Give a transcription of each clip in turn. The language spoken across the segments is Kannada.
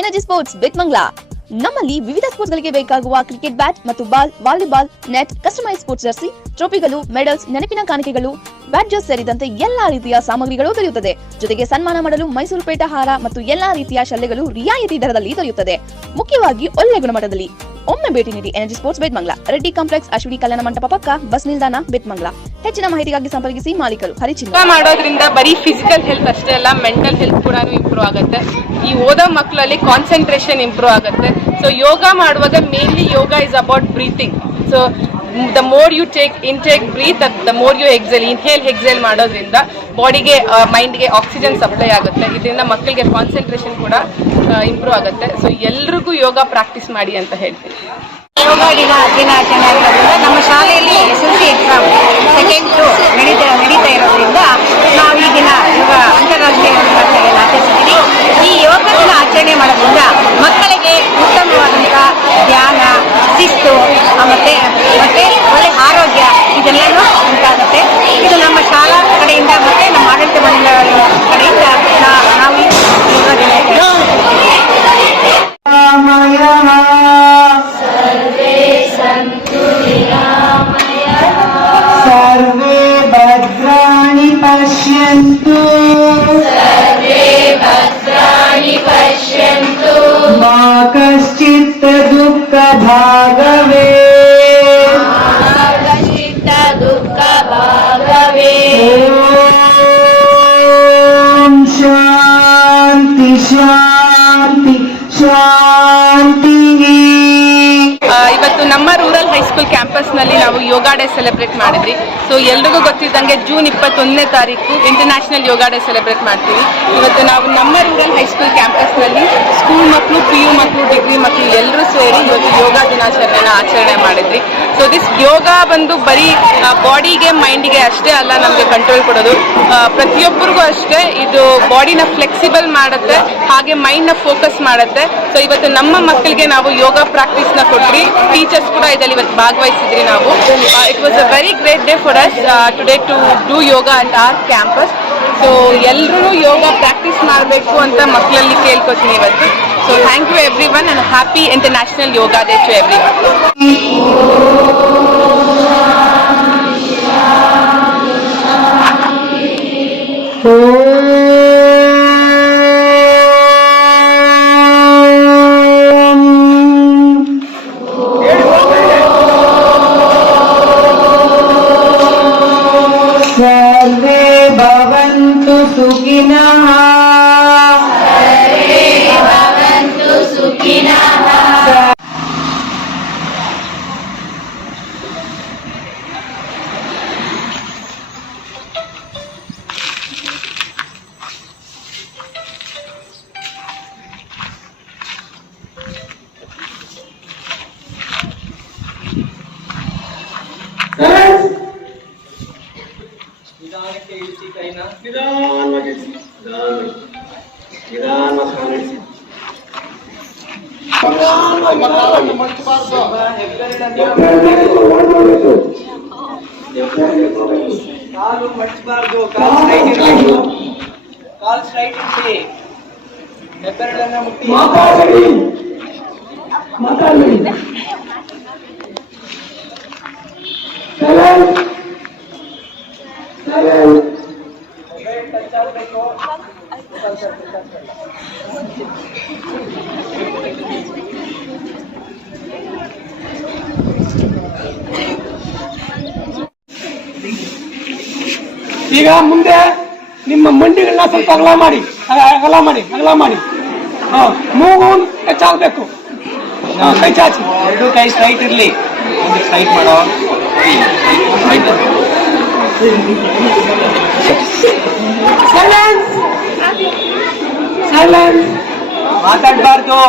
Energy sports ಬಿಟ್ಮಂಗ್ಲಾ. ನಮ್ಮಲ್ಲಿ ವಿವಿಧ ಸ್ಪೋರ್ಟ್ಸ್ ಗಳಿಗೆ ಬೇಕಾಗುವ ಕ್ರಿಕೆಟ್ ಬ್ಯಾಟ್ ಮತ್ತು ball, volleyball, net, customise sports jersey, ಟ್ರೋಫಿಗಳು, ಮೆಡಲ್ಸ್, ನೆನಪಿನ ಕಾಣಿಕೆಗಳು, ಬ್ಯಾಡ್ಜಸ್ ಸೇರಿದಂತೆ ಎಲ್ಲಾ ರೀತಿಯ ಸಾಮಗ್ರಿಗಳು ದೊರೆಯುತ್ತದೆ. ಜೊತೆಗೆ ಸನ್ಮಾನ ಮಾಡಲು ಮೈಸೂರು ಪೇಟ ಹಾರ ಮತ್ತು ಎಲ್ಲಾ ರೀತಿಯ ಶಲ್ಲೆಗಳು ರಿಯಾಯಿತಿ ದರದಲ್ಲಿ ದೊರೆಯುತ್ತದೆ. ಮುಖ್ಯವಾಗಿ ಒಳ್ಳೆ ಗುಣಮಟ್ಟದಲ್ಲಿ. ಒಮ್ಮೆ ಭೇಟಿ ನೀಡಿ energy sports Bitmangla, Reddy complex, Ashwini ಕಲ್ಯಾಣ ಮಂಟಪ ಪಕ್ಕ, ಬಸ್ ನಿಲ್ದಾಣ, ಬಿಟ್ಮಂಗ್ಲಾ. ಹೆಚ್ಚಿನ ಮಾಹಿತಿಗಾಗಿ ಸಂಪರ್ಕಿಸಿ ಮಾಲೀಕರು ಹರಿಚಿನ್ನ. ಮಾಡೋದ್ರಿಂದ ಬರೀ ಫಿಸಿಕಲ್ ಹೆಲ್ತ್ ಅಷ್ಟೇ ಅಲ್ಲ, ಮೆಂಟಲ್ ಹೆಲ್ತ್ ಕೂಡ ಇಂಪ್ರೂವ್ ಆಗುತ್ತೆ. ಈ ಓದೋ ಮಕ್ಕಳಲ್ಲಿ ಕಾನ್ಸಂಟ್ರೇಷನ್ ಇಂಪ್ರೂವ್ ಆಗುತ್ತೆ. ಸೊ ಯೋಗ ಮಾಡುವಾಗ mainly yoga is about breathing. So the more you intake breath, the more you exhale ಮಾಡೋದ್ರಿಂದ ಬಾಡಿಗೆ ಮೈಂಡ್ಗೆ ಆಕ್ಸಿಜನ್ ಸಪ್ಲೈ ಆಗುತ್ತೆ. ಇದರಿಂದ ಮಕ್ಕಳಿಗೆ ಕಾನ್ಸಂಟ್ರೇಷನ್ ಕೂಡ ಇಂಪ್ರೂವ್ ಆಗುತ್ತೆ. ಸೊ ಎಲ್ರಿಗೂ ಯೋಗ ಪ್ರಾಕ್ಟೀಸ್ ಮಾಡಿ ಅಂತ ಹೇಳ್ತೀನಿ. ಯೋಗ ದಿನಾಚರಣೆ ಆಗಿರೋದ್ರಿಂದ ನಮ್ಮ ಶಾಲೆಯಲ್ಲಿ SSLC ಎಕ್ಸಾಮ್ ಸೆಕೆಂಡ್ ನಡೀತಾ ಇರೋದ್ರಿಂದ ನಾವು ಈ ದಿನ ಯೋಗ ಅಂತಾರಾಷ್ಟ್ರೀಯ ಯೋಗ ದಿನಾಚರಣೆಯನ್ನು ಆಚರಿಸ್ತೀವಿ. ಈ ಯೋಗ ದಿನ ಆಚರಣೆ ಮಾಡೋದ್ರಿಂದ ಮಕ್ಕಳಿಗೆ ಉತ್ತಮವಾದಂಥ ಧ್ಯಾನ, ಶಿಸ್ತು ಮತ್ತೆ ಒಳ್ಳೆ ಆರೋಗ್ಯ ಇದೆಲ್ಲನೂ ಉಂಟಾಗುತ್ತೆ. ಇದು ನಮ್ಮ ಶಾಲಾ ಕಡೆಯಿಂದ ಮತ್ತೆ ನಮ್ಮ ಆಡಳಿತ ಮಂಡಳಿ ಕಡೆಯಿಂದ ನಾವು ಈ ಯೋಗ ದಿನಾಚರಣೆ सर्वे भद्राणि पश्यन्तु मा कश्चित् दुःखभाग् भवेत्। ॐ शान्ति शान्ति शान्ति। ಇವತ್ತು ನಮ್ಮ ರೂರಲ್ ಹೈಸ್ಕೂಲ್ ಕ್ಯಾಂಪಸ್ನಲ್ಲಿ ನಾವು ಯೋಗ ಡೇ ಸೆಲೆಬ್ರೇಟ್ ಮಾಡಿದ್ವಿ. ಸೊ ಎಲ್ರಿಗೂ ಗೊತ್ತಿದ್ದಂಗೆ ಜೂನ್ 21ನೇ ತಾರೀಕು ಇಂಟರ್ನ್ಯಾಷನಲ್ ಯೋಗ ಡೇ ಸೆಲೆಬ್ರೇಟ್ ಮಾಡ್ತೀವಿ. ಇವತ್ತು ನಾವು ನಮ್ಮ ರೂರಲ್ ಹೈಸ್ಕೂಲ್ ಕ್ಯಾಂಪಸ್ನಲ್ಲಿ ಸ್ಕೂಲ್ ಮಕ್ಕಳು, PU ಮಕ್ಕಳು, ಡಿಗ್ರಿ ಮಕ್ಕಳು ಎಲ್ಲರೂ ಸೇರಿ ಇವತ್ತು ಯೋಗ ದಿನಾಚರಣೆನ ಆಚರಣೆ ಮಾಡಿದ್ವಿ. ಸೊ ದಿಸ್ ಯೋಗ ಬಂದು ಬರೀ ಬಾಡಿಗೆ ಮೈಂಡಿಗೆ ಅಷ್ಟೇ ಅಲ್ಲ ನಮಗೆ ಕಂಟ್ರೋಲ್ ಕೊಡೋದು, ಪ್ರತಿಯೊಬ್ಬರಿಗೂ ಅಷ್ಟೇ ಇದು ಬಾಡಿನ ಫ್ಲೆಕ್ಸಿಬಲ್ ಮಾಡುತ್ತೆ, ಹಾಗೆ ಮೈಂಡ್ನ ಫೋಕಸ್ ಮಾಡುತ್ತೆ. ಸೊ ಇವತ್ತು ನಮ್ಮ ಮಕ್ಕಳಿಗೆ ನಾವು ಯೋಗ ಪ್ರಾಕ್ಟೀಸ್ನ ಕೊಟ್ರಿ. ಟೀಚರ್ಸ್ ಕೂಡ ಇದರಲ್ಲಿ ಇವತ್ತು ಭಾಗವಹಿಸಿದ್ರಿ ನಾವು. It was a very great day for us today to do yoga at our campus. So ಎಲ್ಲರೂ ಯೋಗ ಪ್ರಾಕ್ಟೀಸ್ ಮಾಡಬೇಕು ಅಂತ ಮಕ್ಕಳಲ್ಲಿ ಕೇಳ್ಕೊತೀನಿ ಇವತ್ತು. So thank you everyone and happy international yoga day to everyone. सर्वे भवन्तु सुखिनः। ನಿಧಾನಕ್ಕೆ ಇಳಿಸಿ ಕೈನ, ನಿಧಾನವಾಗಿ ಇಳಿಸಿ, ನಿಧಾನವಾಗಿ ಕಾಲಿಡಿಸಿ, ನಿಧಾನವಾಗಿ ಮಡಚಬಾರ್ದು, ಕಾಲು ಮಡಚಬಾರ್ದು, ಕಾಲು ಸ್ಟ್ರೈಟ್ ಇರಬೇಕು, ಕಾಲು ಸ್ಟ್ರೈಟ್ ಇರಿಸಿ, ಹೆಬ್ಬೆರಳನ್ನ ಮುಟ್ಟಿ ಮಾತಾಡಿ. ಈಗ ಮುಂದೆ ನಿಮ್ಮ ಮಂಡಿಗಳನ್ನ ಸ್ವಲ್ಪ ಅಗಲ ಮಾಡಿ ಮೂಗು ಹೆಚ್ಚಾಗಬೇಕು. ಕೈ ಚಾಚಿ, ಎರಡು ಕೈ ಸ್ಟ್ರೈಟ್ ಇರಲಿ. ಸ್ಟ್ರೈಟ್ ಮಾಡೋ, ಸೈಲೆನ್ಸ್, ಮಾತಾಡಬಾರ್ದು.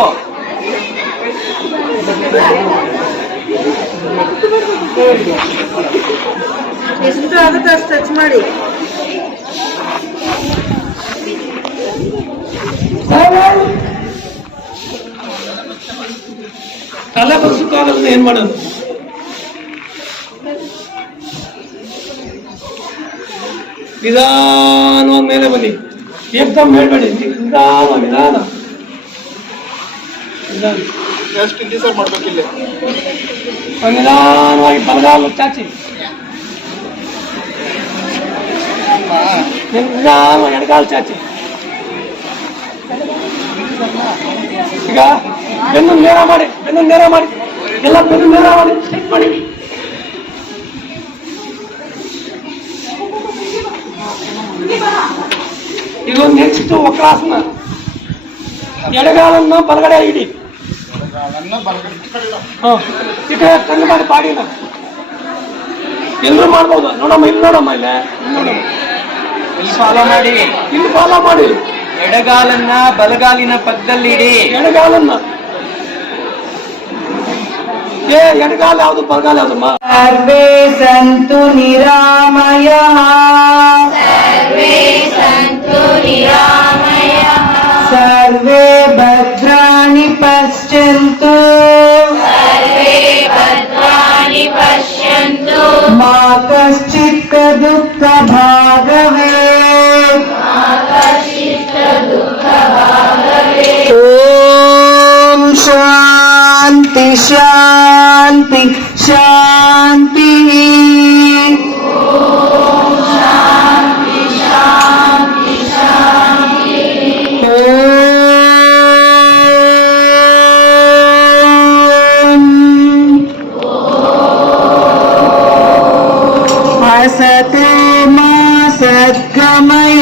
ಎಷ್ಟು ಆಗುತ್ತೆ ಅಷ್ಟು ಟಚ್ ಮಾಡಿ. ತಲೆ ಬರ್ಸಕ್ಕಾಗಲ್ಲ, ಏನ್ ಮಾಡೋದು? ನಿಧಾನವಾಗಿ ಮೇಲೆ ಬನ್ನಿ, ಏಕದಮ್ ಹೇಳ್ಬೇಡಿ, ನಿಧಾನ. ಎಷ್ಟು ಇಂಡಿ ಸರ್ ಮಾಡ್ಬೇಕಿಲ್ಲ ನಿಧಾನವಾಗಿ ಬಲಗಾಲು ಚಾಚಿ ನಿಧಾನ ಎಡಗಾಲು ಚಾಚಿ ಈಗ ಬೆನ್ನು ನೇರ ಮಾಡಿ ಎಲ್ಲ ಬೆನ್ನು ನೇರ ಮಾಡಿ ಸ್ಟ್ರೈಟ್ ಮಾಡಿ ಇದು ನೆಕ್ಸ್ಟ್ ವಕ್ರಾಸನ ಎಡಗಾಲನ್ನ ಬಲಗಡೆ ಇಡಿ ಈ ಕಡೆ ಕಣ್ಣು ಮಾಡಿ ಬಾಡಿನ ಎಲ್ಲರೂ ಮಾಡ್ಬೋದು ನೋಡಮ್ಮ ಇಲ್ಲಿ ನೋಡಮ್ಮ ಇಲ್ಲಿ ಫಾಲೋ ಮಾಡಿ ಇಲ್ಲಿ ಫಾಲೋ ಮಾಡಿ ಎಡಗಾಲನ್ನ ಬಲಗಾಲಿನ ಪಕ್ಕದಲ್ಲಿ ಇಡಿ ಎಡಗಾಲನ್ನ ಎಡಗಾಲ ಯಾವುದು ಬಲಗಾಲ ಯಾವ್ದಮ್ಮ ಸರ್ವೇ ಸಂತು ನಿರಾಮಯಃ ಸರ್ವೇ ಭದ್ರಾಣಿ ಪಶ್ಯಂತು ಮಾ ಕಶ್ಚಿತ್ ದುಃಖ ಭಾಗವೇ ಓಂ ಶಾಂತಿ ಶಾಂತಿ ಶಾಂತಿ असतो मा सद्गमय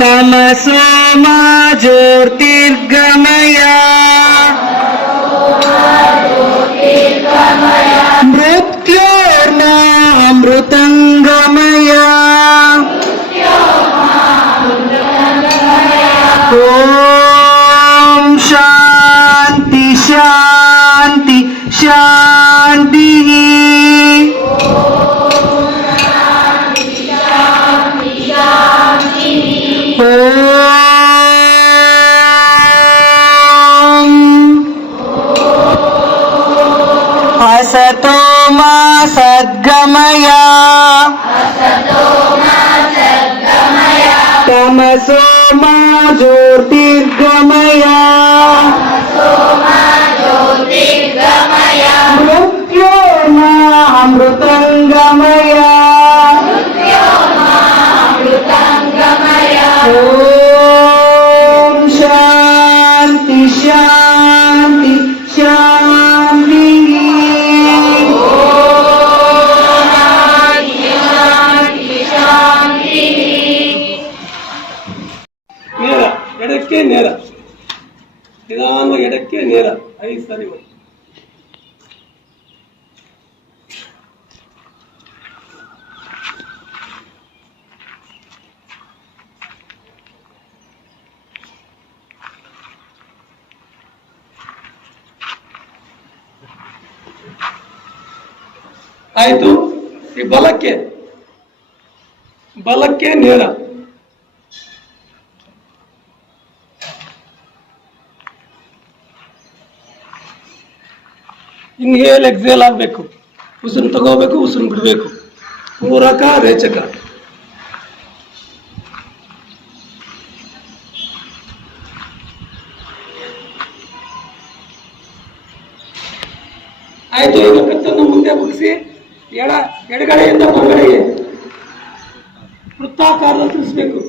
तमसो मा ज्योतिर्गमय मृत्योर्नामृतङ्गमय ॐ शान्ति शान्ति शान्तिः असतो मा सद्गमय तमसो मा ज्योतिर्गमय मृत्योर्नामृतङ्गमय ॐ शान्ति शान्ति शान्तिः ನೇರ ಎಡಕ್ಕೆ ನೇರ ನಿಧಾನ ಎಡಕ್ಕೆ ನೇರ 5 ಸರಿ ಮಾಡಿ ಆಯ್ತು ಈ ಬಲಕ್ಕೆ ನೇರ ಇನ್ಹೇಲ್ ಎಕ್ಸೇಲ್ ಆಗ್ಬೇಕು ಉಸಿರು ತಗೋಬೇಕು ಉಸಿರು ಬಿಡಬೇಕು ಪೂರಕ ರೇಚಕ ಆಯ್ತು ಈಗ ಕತ್ತನ್ನು ಮುಂದೆ ಮುಗಿಸಿ ಎಡಗಡೆಯಿಂದ ಬಲಗಡೆಗೆ ವೃತ್ತಾಕಾರದಲ್ಲಿ ತಿಳಿಸ್ಬೇಕು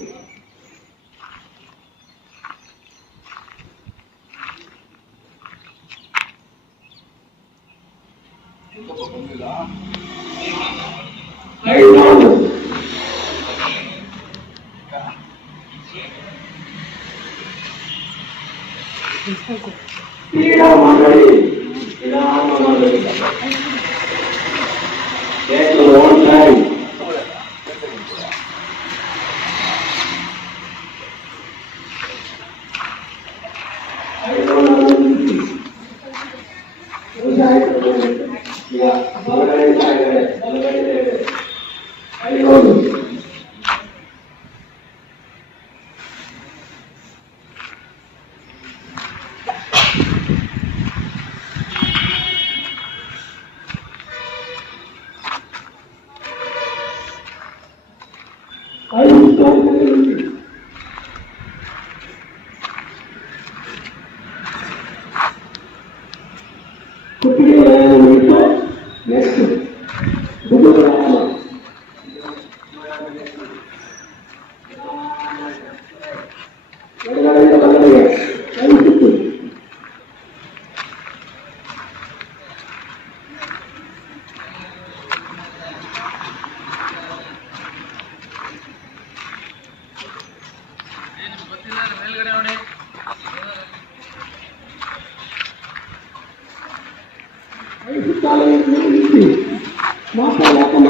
ಮಾತಾಡಕ್ಕಮ್ಮ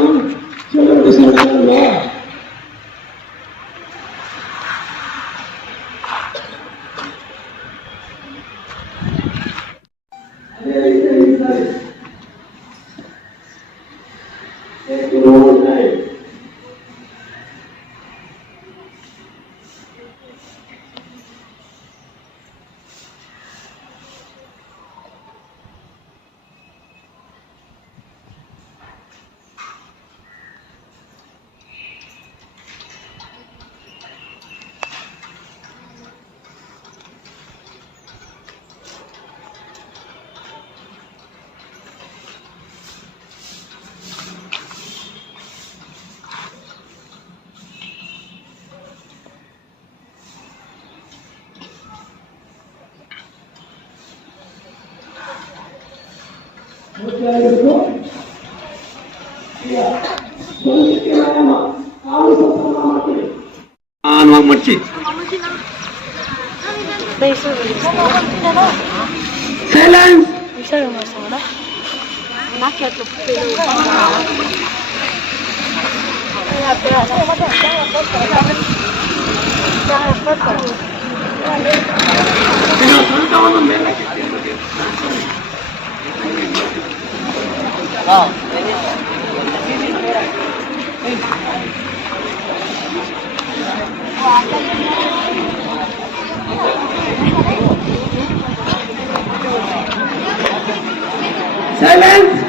ಚಲೋ ಅಲ್ವಾ? ಮಚ್ಚಿ ಸೈಲೆನ್ಸ್. ಸೈಲೆನ್ಸ್.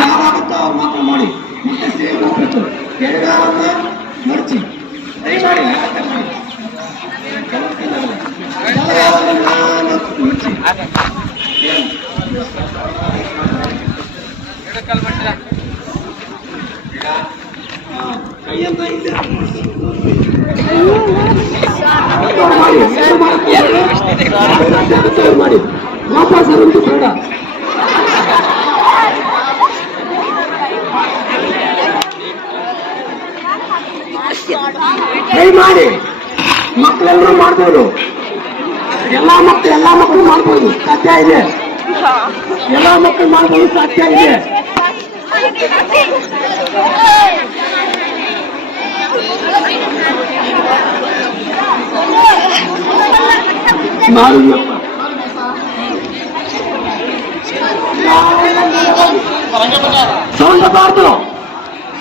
ಯಾರಾಗುತ್ತೋ ಅವ್ರು ಮಾತ್ರ ಮಾಡಿ. ಮತ್ತೆ ಸೇವೆ ಮಾಡಬೇಕು. ಎಡಗಾಲನ್ನ ಮಡಚಿ ದಯಮಾಡಿ ಕೈಯನ್ನ ಇಲ್ಲಿ ಮಾಡಿ ವಾಪಸ್ ಅರಂತೂ ಬೇಡ. ದಯಮಾಡಿ ಮಕ್ಕಳೆಲ್ಲರೂ ಮಾಡ್ಬೋದು. ಎಲ್ಲಾ ಮಕ್ಕಳು ಮಾಡ್ಬೋದು, ಸಾಧ್ಯ ಇದೆ. ಎಲ್ಲಾ ಮಕ್ಕಳು ಮಾಡ್ಬೋದು, ಸಾಧ್ಯ ಇದೆ. ಸೌಂಡ್ ಬಾರ್ದು,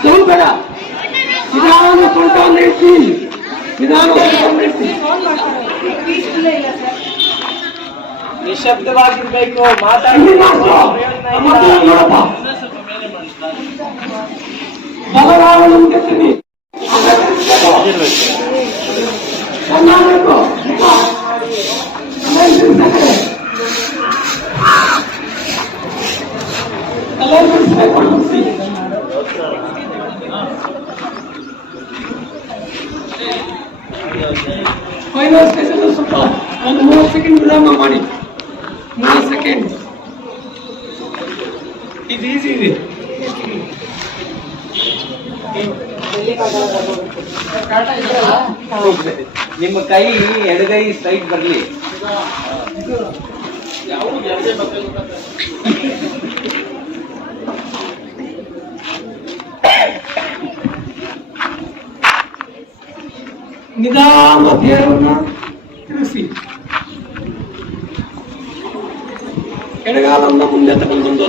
ಸೌಂಡ್ ಬೇಡ. ನಿಧಾನ ಸೊಂಟ ನಡೆಸಿ, ನಿಧಾನ ನಿಶಬ್ದವಾಗಿರ್ಬೇಕು. ಮಾತಾಡಿ ಬಲಗಾಲ ಮುಂದೆತ್ತೀನಿ. ಫೈನಲ್ ಸ್ಟೇಷನ್ ಸ್ವಲ್ಪ ಒಂದು 3 ಸೆಕೆಂಡ್ ವಿರಾಮ ಮಾಡಿ. 3 ಸೆಕೆಂಡ್. ಇದು ಈಸಿ ಇದೆ. ನಿಮ್ಮ ಕೈ ಎಡಗೈ ಸ್ಟ್ರೈಟ್ ಬರ್ಲಿ. ನಿಧಾನ ದೇಹವನ್ನು ತಿರುಗಿಸಿ, ಎಡಗಾಲನ್ನ ಮುಂದೆ ತಗೊಂಡು ಬಂದು